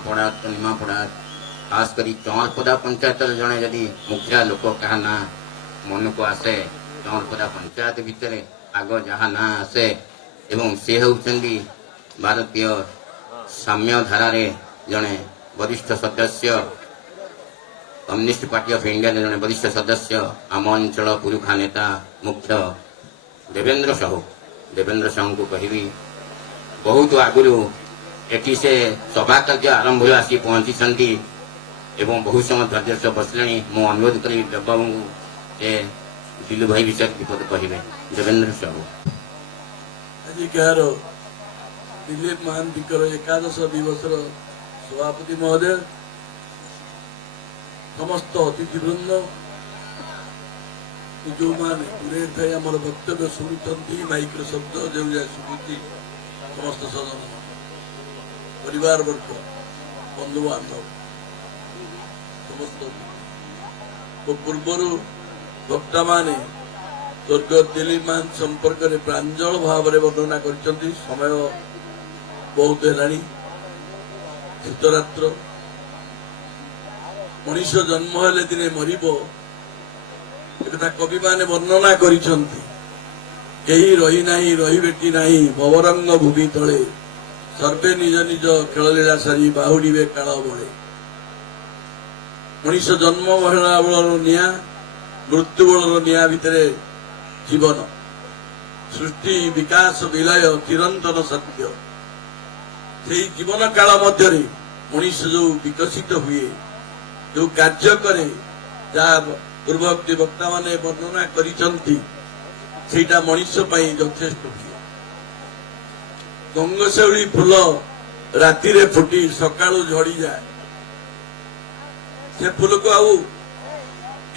महापड़ा निमापड़ा खास करी चौरपदा पंचायत जड़े जदि मुखिया लोक क्या ना मन को आसे चौरपदा पंचायत भितर आग जहाँ ना आसे एवं सी होती भारतीय साम्य धारे जड़े वरिष्ठ सदस्य कम्युनिस्ट पार्टी ऑफ इंडिया जड़े वरिष्ठ सदस्य आम अंचल पुरुखा नेता मुख्य देवेंद्र साहू को कहबी बहुत आगुरी एटी से सभा कार्य आरंभ हो आसी पहुंची एवं बहुत समय धैर्य से बसले मु अनुरोध करी बाबू ए दिलू भाई विषय विपद कहे देवेंद्र साहू आज दिलीप महांती एकादश दिवस सभापति महोदय समस्त अतिथिवृंद जो मैंने दूरे थी आम वक्तव्य शुणुंट माइक्र शब्द जो जाए शुणुती समस्त सदन परिवार वर्ग बंधु बांधव समस्त पूर्वर वक्ता माने स्वर्ग दिलीप मान संपर्क में प्रांजल भाव में वर्णना कर समय बहुत है शीतरात्र मनीष जन्म हेले दिने मरिबो एकथा कवि माने वर्णना करिसंती केही रही नाही रही बेटी नाही भवरंग भूमि तले सर्वे निज निज खेललीला सारी बाहुड़ीबे काल बळे मनीष जन्म महिला बलर निया मृत्यु बलर निया भितरे जीवन सृष्टि विकास विलय चिरंतन सत्य से जीवन काल मध्य मनीष जो विकसित हुए जो कार्य करे पूर्ववर्ती वक्ता माने वर्णना करिसंती सेटा मनीष पई यथेष्ट हुए गंगशैली फूल राति रे फुटी सकाळु झड़ी जाए से फूल को आउ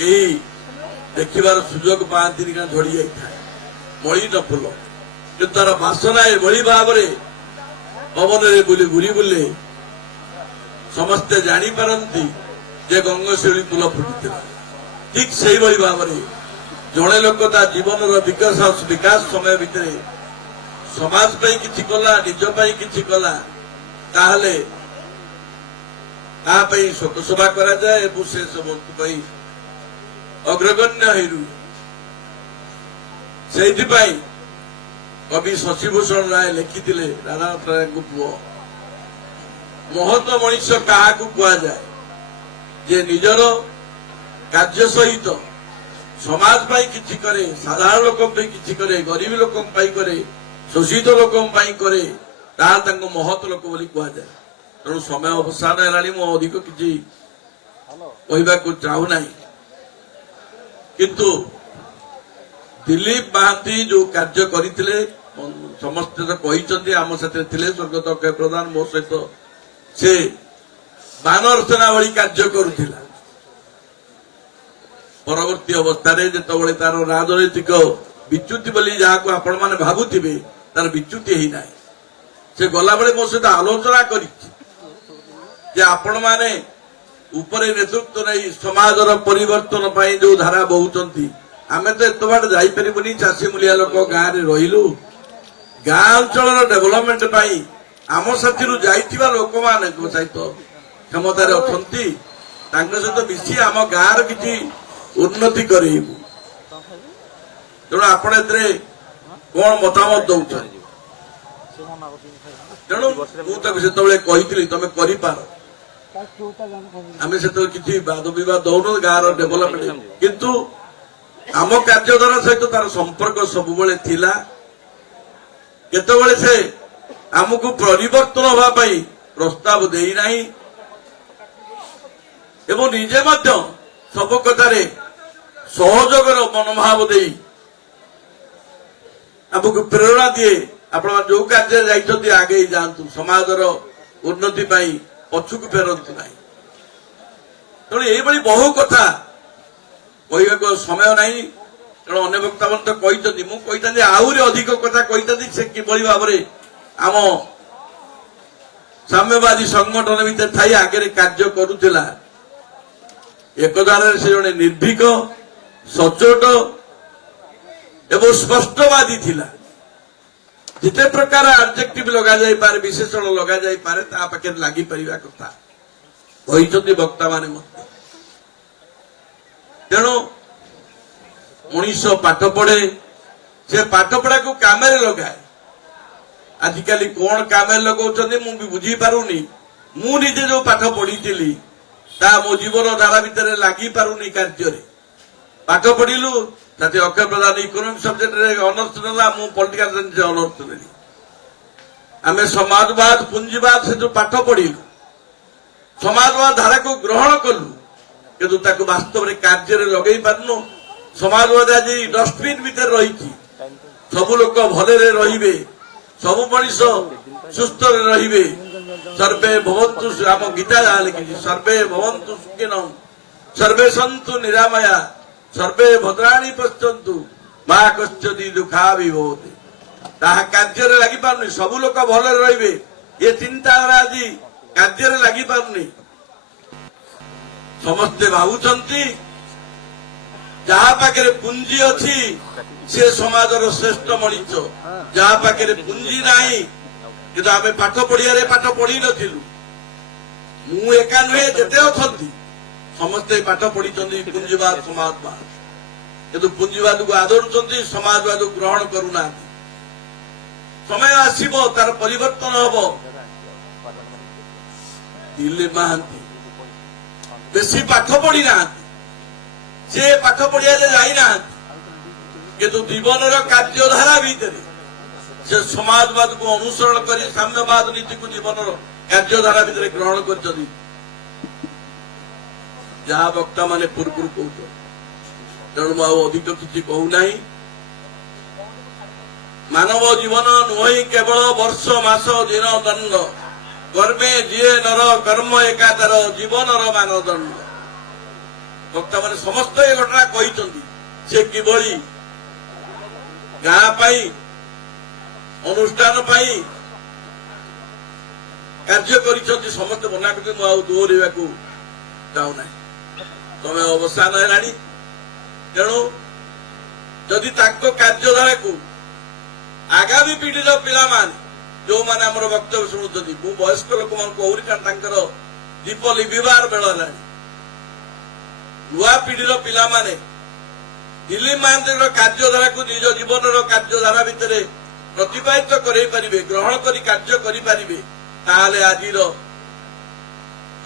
यही देखिबार सुजोग पाती झड़ी जाए मलिन फूल जो तार बासना एभली भाव पवन रे बुली घूरी बुले समस्ते जानी पारंती जे गंगशैली फूल फुटी ठीक से भाव में जड़े लोक जीवन विकास समय भितर समाज किछि कला निज किछि कला ताहले शोक सभा करा जाए से समस्त अग्रगण्य से कवि शशिभूषण राय लिखिथिले राधानाथ राय को पुओ महत मनीष क्या कह जाए जे निजर कार्य सहित समाज पाई किछि करे साधारण लोक किछि करे गरीब लोक पाई करे शोषित लोक पाई करे ताहा तांको महत लोक बोली कह जाए तेणु समय अवसान है मु अधिक किछि कहबाकू चाहू नाही किंतु दिलीप महांती जो कार्य करथिले समस्त तो कहिसंती आम साथे थिले स्वर्गत अक्षय प्रधान मो सहित से बानर सेना भली कार्य करुथिला परवर्ती अवस्था जिते तार राजनैतिक विच्युति बोली जहाँ आपण मैंने भावुवे तार विच्युति ही ना से गला बेले मो सहित आलोचना कर आपण मैंने ऊपर नेतृत्व नहीं समाजर परिवर्तन पाई जो धारा बहुचंती आमे तो एत बाट जापरूनी चाषी मूलिया लोक गाँव में रहिलु गाँ अंचल डेभलपमेंट पाई आम साथी जाइथिबा लोक माने सहित क्षमतार अच्छी सहित मिसी आम गाँव किसी उन्नति करेबु तेणु आपण कौन मतामत दौर तेणु मुझे कही तुम कर आम से किसी वाद विवाद दौन गाँव डेभलपमेंट किंतु आम कार्यधारा सहित तार संपर्क सब केतबेले से आमको परिवर्तन होगापाई प्रस्ताव देना एवं निजे सब कथार सहयोगर मनोभाव दे आमको प्रेरणा दिए आप जो कार्य जाइए आगे जातु समाजर उन्नति पछुक फेरतु ना तेणु ये बहु कथा कहवा समय ना तेणु अन्य वक्ता मैंने तो कहते मुझे आहरी अधिक कथा कहते से किभली भाव में आम साम्यवादी संगठन भितर थी आगे कार्य करुला एक धारा से जड़े निर्भीक सचोट एवं स्पष्टवादी थिला जिते प्रकार आडजेक्टिव लगा जाई पारे विशेषण लगा जाई पारे ता पाखे लगी परिवा कथा कहिसथि वक्ता माने मते तेणु मनीष पाठ पढ़े से पाठ पढ़ा को काम लगाए आजिकल कौन काम लगाउछन्ति मु भी बुझी पारुनी मु निजे जो पाठ पढ़ी ता मो जीवन धारा भितर लगी पारुनी कार्य पाठ पढ़िलु ताते अक्षय प्रधान इकोनॉमिक सब्जेक्ट रे ऑनर्स नेला मु पॉलिटिकल साइंस ऑनर्स नेली आमे समाजवाद पुंजीवाद से जो पाठ पढ़िलु समाजवाद धारा को ग्रहण कलु किंतु ताको वास्तव रे कार्य रे लगेई पारनु समाजवाद आज डस्टबिन भीतर रही सब लोक भले रे रहिबे सब मनीष सुस्थ रे रहिबे सर्वे भवन्तु आम गीता जहाँ लिखी सर्वे भवन्तु सुखिनः सर्वे सन्तु निरामया सर्वे भद्राणि पश्यन्तु मा कश्चित् दुःखाभि भवति ताहा कार्य रे लागि पारुनी सब लोक भले रहिबे ये चिंताधारा आज कार्य रे लागि पारुनी समस्ते भावुचंती जहाँ पाखे पुंजी अच्छी से समाजर श्रेष्ठ मनीष जहाँ पाखे पुंजी नाही किंतु आमे पाठ पढ़िया पाठ पढ़ी नथिलु मु एका नुहे जेते अछंती समस्ते पाठ पढ़ी पुंजीवाद समाजवाद किंतु पुंजीवाद को आदरुचंती समाजवाद को ग्रहण करूना समय आसीबो तार परिवर्तन हबो दिल्ली महांती बेसी पाठ पढ़ी ना से पाठ पढ़िया जाई ना किंतु जीवन कार्यधारा भीतर से समाजवाद को अनुसरण कर साम्यवाद नीति को जीवन कार्यधारा भीतर ग्रहण कर जहाँ वक्ता माने पूर्व कह तेणु मु अधिक किसी कहूना मानव जीवन नुह केवल वर्ष मास दिन दंड कर्मे जीए नर कर्म एकातर जीवन मानदंड वक्ता माने समस्त ये घटना कही से किभली गाँ पाई अनुष्ठान पाई कार्य करिसथि समस्त मना करते मु दोहरेबा को चाहूना समय अवसान है तेणु जदि ताको कार्यधारा को आगामी पीढ़ी पिला जो माने हमर वक्तव्य शुणुचंती मु वयस्क लोक मान को दीप लिभिबार बेल है नुआ पीढ़ी पिला माने दिलीप महांती कार्यधारा को निज जीवन कार्यधारा भितर प्रतिपादित करें ग्रहण कर कार्य करें आज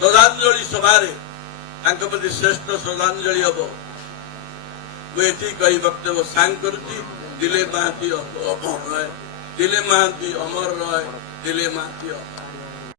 श्रद्धांजलि सभारे प्रति श्रेष्ठ श्रद्धांजलि हम मुझे कही वक्तव्य सांग करुच्ची दिलीप महांती अमर रहे दिलीप महांती अमर रहे दिलीप महांती